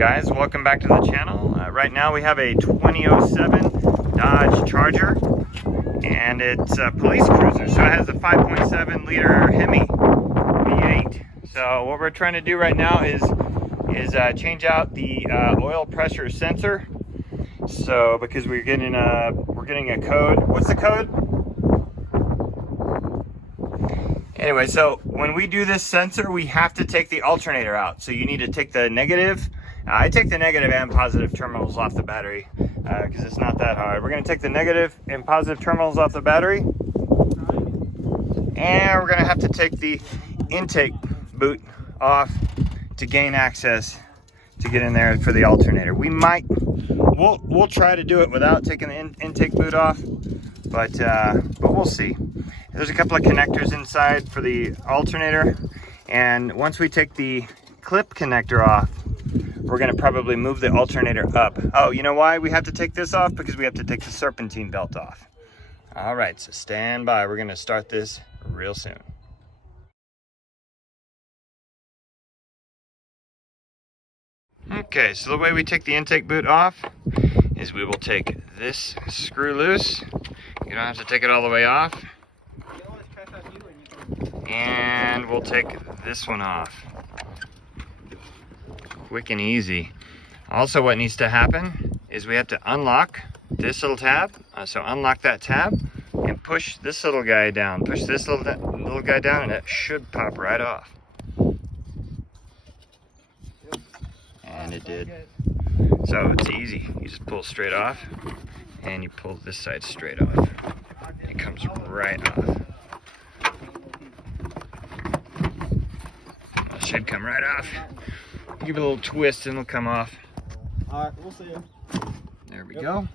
guys, welcome back to the channel. Right now we have a 2007 Dodge Charger, and it's a police cruiser, so it has a 5.7 liter HEMI V8. So what we're trying to do right now is change out the oil pressure sensor. So because we're getting a code. What's the code? Anyway, so when we do this sensor, we have to take the alternator out. So you need to take the negative. I take the negative and positive terminals off the battery because it's not that hard. We're going to take the negative and positive terminals off the battery. And we're going to have to take the intake boot off to gain access to get in there for the alternator. We'll try to do it without taking the intake boot off, but we'll see. There's a couple of connectors inside for the alternator, and once we take the clip connector off, we're going to probably move the alternator up. Oh, you know why we have to take this off? Because we have to take the serpentine belt off. All right, so stand by. We're going to start this real soon. Okay, so the way we take the intake boot off is we will take this screw loose. You don't have to take it all the way off. And we'll take this one off. Quick and easy. Also, what needs to happen is we have to unlock this little tab. So unlock that tab and push this little guy down. Push this little guy down and it should pop right off. And it did. So it's easy. You just pull straight off and you pull this side straight off. It comes right off. Should come right off. Give it a little twist and it'll come off. Alright, we'll see you. There we go.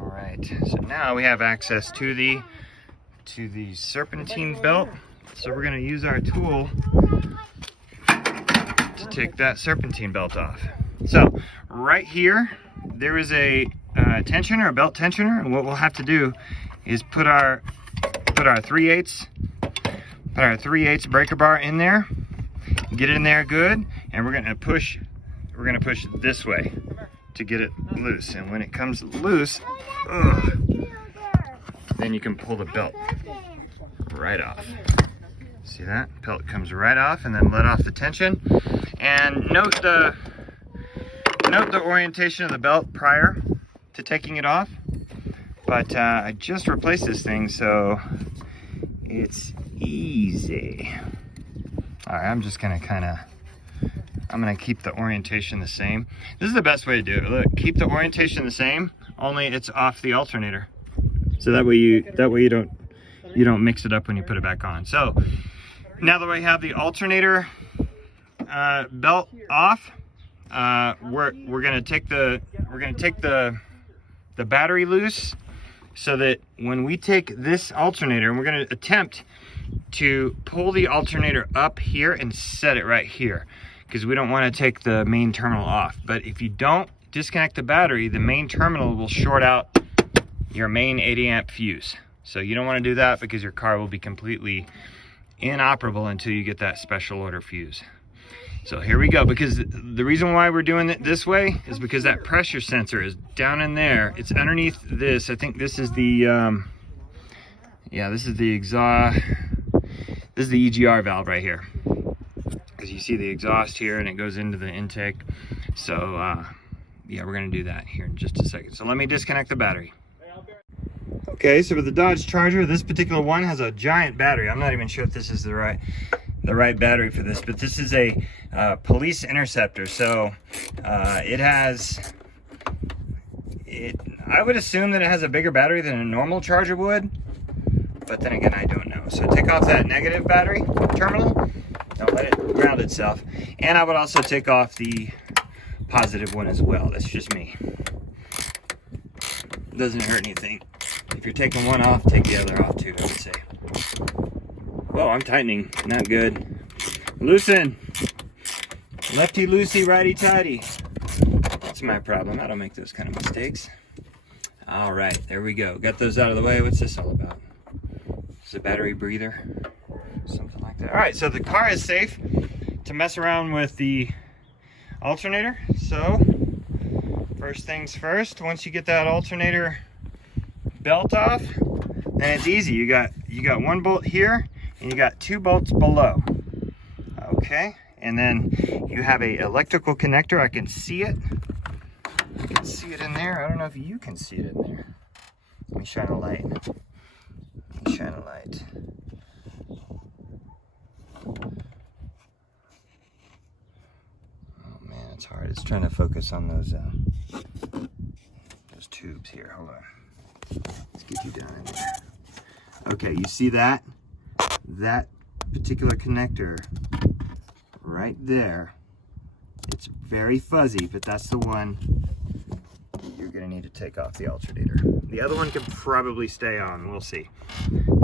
Alright, so now we have access to the serpentine belt. So we're going to use our tool to take that serpentine belt off. So right here there is a tensioner, a belt tensioner, and what we'll have to do is put our 3/8 breaker bar in there, get it in there good, and we're gonna push this way to get it loose. And when it comes loose, then you can pull the belt right off. See that? Belt comes right off, and then let off the tension. And note the orientation of the belt prior to taking it off. But I just replaced this thing, so it's easy. All right, I'm just gonna I'm gonna keep the orientation the same. This is the best way to do it. Look, keep the orientation the same, only it's off the alternator. So that way you don't mix it up when you put it back on. So now that we have the alternator belt off, we're gonna take the battery loose, so that when we take this alternator, and we're going to attempt to pull the alternator up here and set it right here, because we don't want to take the main terminal off. But if you don't disconnect the battery, the main terminal will short out your main 80 amp fuse. So you don't want to do that, because your car will be completely inoperable until you get that special order fuse. So here we go, because the reason why we're doing it this way is because that pressure sensor is down in there. It's underneath this. I think this is the, this is the exhaust. This is the EGR valve right here. Because you see the exhaust here and it goes into the intake. So, yeah, we're going to do that here in just a second. So let me disconnect the battery. Okay, so with the Dodge Charger, this particular one has a giant battery. I'm not even sure if this is the right battery for this, but this is a police interceptor. So I would assume that it has a bigger battery than a normal Charger would, but then again, I don't know. So take off that negative battery terminal, don't let it ground itself, and I would also take off the positive one as well. That's just me. Doesn't hurt anything. If you're taking one off, take the other off too, I would say. Whoa, I'm tightening. Not good. Loosen. Lefty loosey, righty tighty. That's my problem. I don't make those kind of mistakes. All right, there we go. Got those out of the way. What's this all about? It's a battery breather. Something like that. All right, so the car is safe to mess around with the alternator. So first things first, once you get that alternator belt off, then it's easy. You got one bolt here and you got 2 bolts below. Okay, and then you have a electrical connector. I can see it. I can see it in there. I don't know if you can see it in there. Let me shine a light. Let me shine a light. Oh man, it's hard. It's trying to focus on those tubes here. Hold on. Let's get you down in there. Okay, you see that? That particular connector right there. It's very fuzzy, but that's the one you're gonna need to take off the alternator. The other one could probably stay on, we'll see.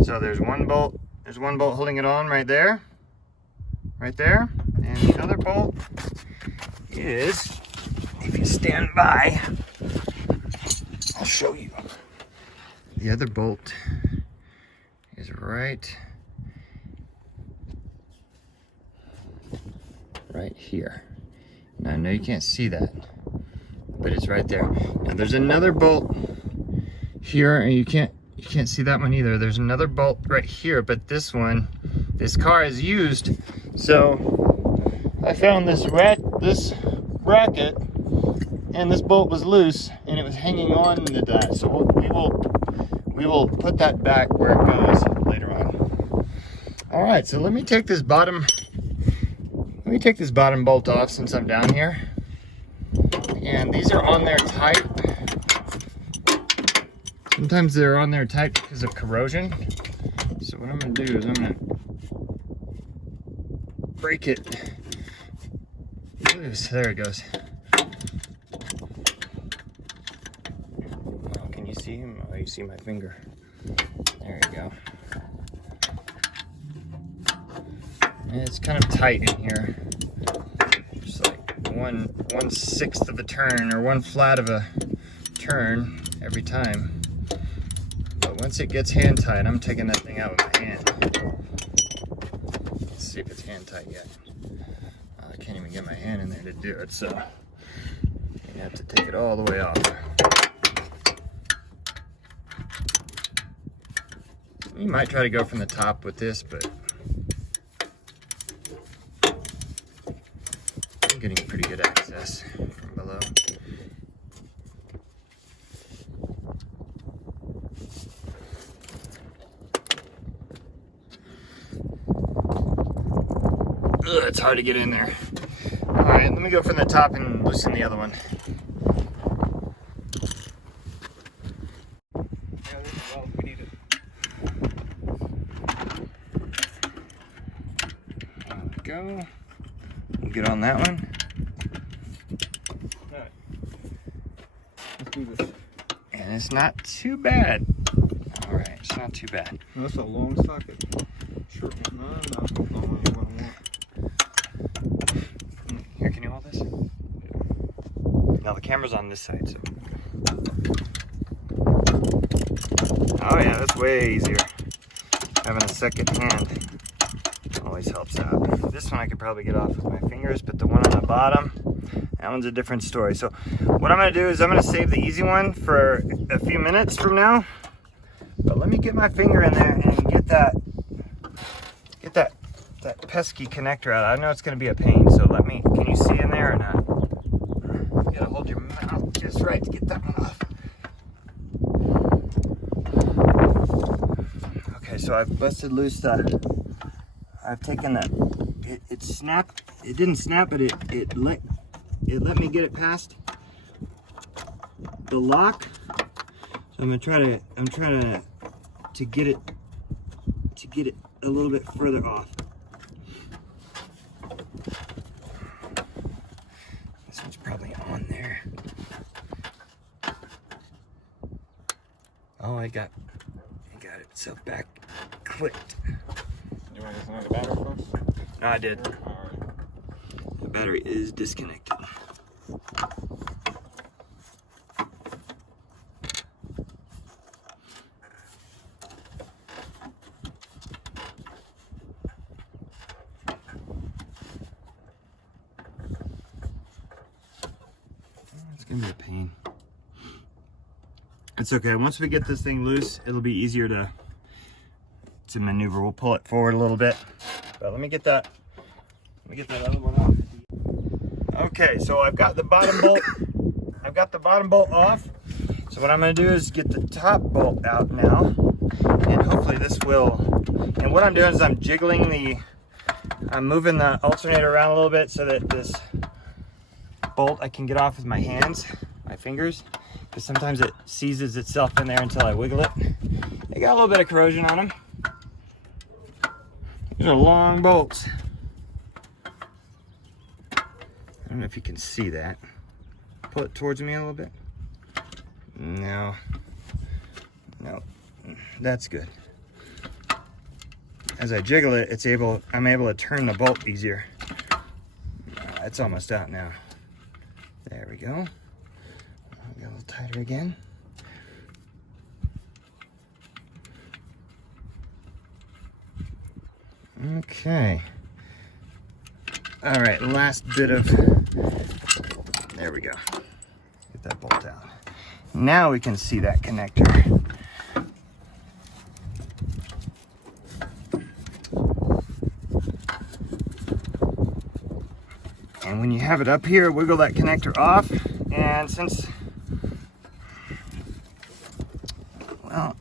So there's one bolt holding it on right there, and the other bolt is, if you stand by, I'll show you. The other bolt is right here. Now I know you can't see that, but it's right there. Now there's another bolt here, and you can't see that one either. There's another bolt right here, but this car is used. So I found this bracket, and this bolt was loose, and it was hanging on to that. So we will put that back where it goes later on. All right, so let me take this bottom bolt off since I'm down here. And these are on there tight. Sometimes they're on there tight because of corrosion. So what I'm gonna do is I'm gonna break it loose. There it goes. Oh, can you see him? Oh, you see my finger. There you go. And it's kind of tight in here. Just like one sixth of a turn, or one flat of a turn every time. But once it gets hand tight, I'm taking that thing out with my hand. Let's see if it's hand tight yet. I can't even get my hand in there to do it, so you have to take it all the way off. You might try to go from the top with this, but I'm getting pretty good access from below. Ugh, it's hard to get in there. All right, let me go from the top and loosen the other one. Go. We'll get on that one. All right. Let's do this. And it's not too bad. All right, it's not too bad. No, that's a long socket. Sure. No, not the one you want. Here, can you hold this? Now the camera's on this side, so. Oh yeah, that's way easier. Having a second hand always helps out. This one I could probably get off with my fingers, but the one on the bottom, that one's a different story. So what I'm gonna do is I'm gonna save the easy one for a few minutes from now. But let me get my finger in there and get that pesky connector out. I know it's gonna be a pain, so can you see in there or not? You gotta hold your mouth just right to get that one off. Okay, so I've busted loose I've taken it snapped. It didn't snap, but it let me get it past the lock. So I'm trying to get it a little bit further off. This one's probably on there. Oh, I got itself back clicked. You want to disconnect the battery first? No, I did. All right. The battery is disconnected. gonna be a pain. It's okay. Once we get this thing loose, it'll be easier to maneuver. We'll pull it forward a little bit. But let me get that other one off. Okay, so I've got the bottom bolt. I've got the bottom bolt off. So what I'm gonna do is get the top bolt out now. And hopefully this will, and what I'm doing is I'm moving the alternator around a little bit so that this bolt I can get off with my hands, my fingers, because sometimes it seizes itself in there until I wiggle it. They got a little bit of corrosion on them. These are long bolts. I don't know if you can see that. Pull it towards me a little bit. No, that's good. As I jiggle it, I'm able to turn the bolt easier. It's almost out now. There we go. Get a little tighter again. Okay. All right, last bit of, there we go. Get that bolt out. Now we can see that connector. And when you have it up here, wiggle that connector off. And since, well,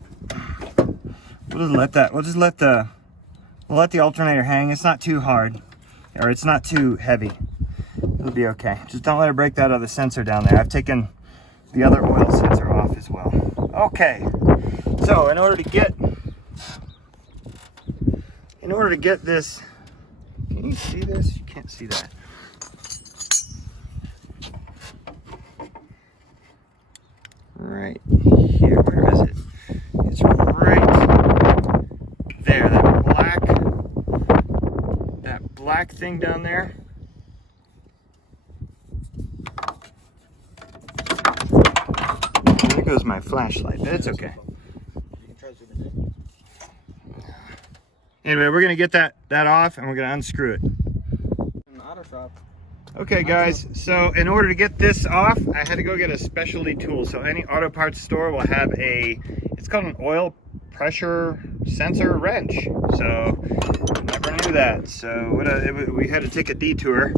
we'll let the alternator hang. It's not too hard, or it's not too heavy. It'll be okay. Just don't let it break that other sensor down there. I've taken the other oil sensor off as well. Okay, so in order to get this, can you see this? You can't see that. Right here, where is it? It's right there, that black thing down there. There goes my flashlight, but it's okay. Anyway, we're gonna get that off and we're gonna unscrew it. Okay guys, so in order to get this off, I had to go get a specialty tool. So any auto parts store will have it's called an oil pressure sensor wrench. So never knew that. So we had to take a detour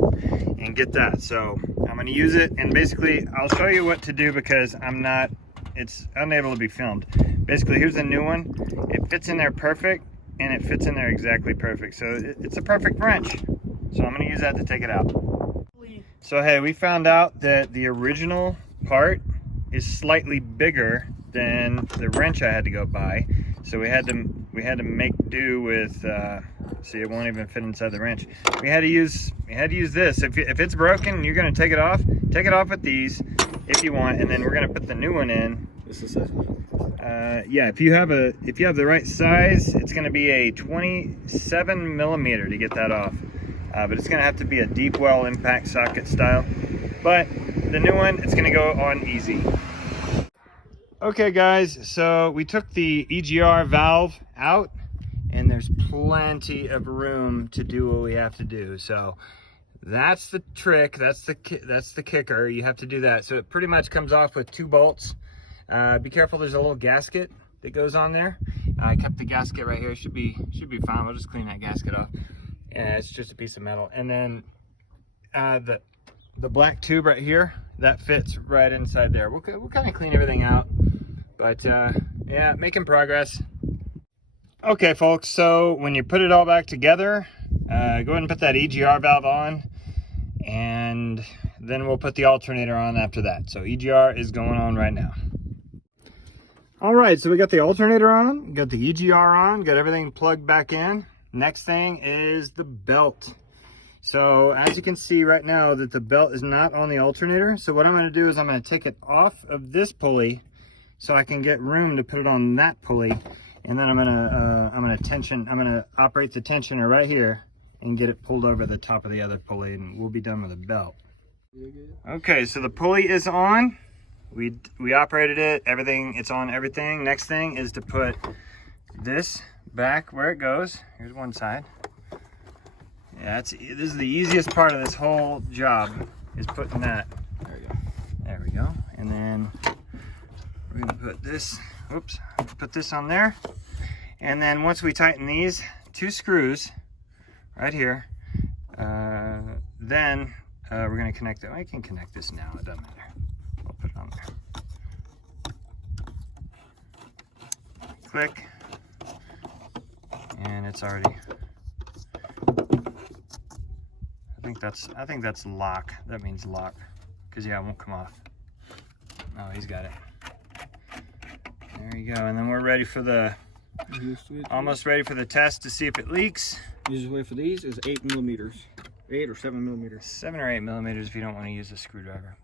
and get that. So I'm gonna use it, and basically I'll show you what to do because it's unable to be filmed. Basically, here's the new one. It fits in there perfect, and it fits in there exactly perfect. So it's a perfect wrench. So I'm gonna use that to take it out. So hey, we found out that the original part is slightly bigger than the wrench I had to go buy. So we had to make do with see, it won't even fit inside the wrench. We had to use this. If it's broken, you're gonna take it off with these if you want, and then we're gonna put the new one in. This is it. Yeah, if you have the right size, it's gonna be a 27 millimeter to get that off. But it's gonna have to be a deep well impact socket style. But the new one, it's gonna go on easy. Okay guys, so we took the EGR valve out, and there's plenty of room to do what we have to do. So that's the trick, that's the kicker. You have to do that. So it pretty much comes off with 2 bolts. Be careful, there's a little gasket that goes on there. I kept the gasket right here. Should be fine. We'll just clean that gasket off. Yeah, it's just a piece of metal. And then the black tube right here, that fits right inside there. We'll kind of clean everything out, but yeah, making progress. Okay folks, so when you put it all back together, go ahead and put that EGR valve on, and then we'll put the alternator on after that. So EGR is going on right now. All right, so we got the alternator on, got the EGR on, got everything plugged back in. Next thing is the belt. So as you can see right now that the belt is not on the alternator. So what I'm going to do is I'm going to take it off of this pulley so I can get room to put it on that pulley, and then I'm going to operate the tensioner right here and get it pulled over the top of the other pulley, and we'll be done with the belt. Okay, so the pulley is on. We operated it, everything, it's on everything. Next thing is to put this back where it goes. Here's one side. Yeah, this is the easiest part of this whole job, is putting that. There we go. And then we're gonna put this, oops, put this on there. And then once we tighten these 2 screws right here, then we're gonna connect it. I can connect this now, it doesn't matter. We'll put it on there. Click. And it's already, I think that's lock. That means lock. Because yeah, it won't come off. Oh, he's got it. There you go. And then we're ready for the, almost ready for the test to see if it leaks. Easiest way for these is 8 millimeters. 8 or 7 millimeters. 7 or 8 millimeters if you don't want to use a screwdriver.